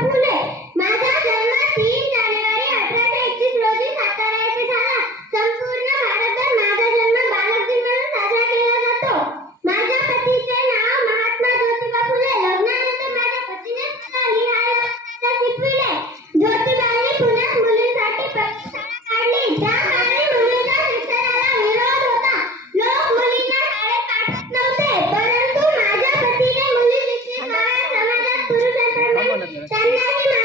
फुले. माझा जन्म 3 जानेवारी 1831 रोजी सातारा येथे झाला. संपूर्ण भारतभर माझा जन्म बालक दिन म्हणून साजरा केला जातो. माझ्या पतीचे नाव महात्मा ज्योतिबा फुले. लग्नानंतर माझ्या पतीने मला लिहायला वाचायला शिकविले. ज्योतिबांनी पुण्यात मुलींसाठी प्रयोगशाळा काढली. त्या काळी मुलींच्या शिक्षणाला विरोध होता. लोक मुलींना शाळेत पाठवत नव्हते. परंतु माझ्या पतीने मुली शिकली. समाजात पुरुषांप्रमाणे त्यांनाही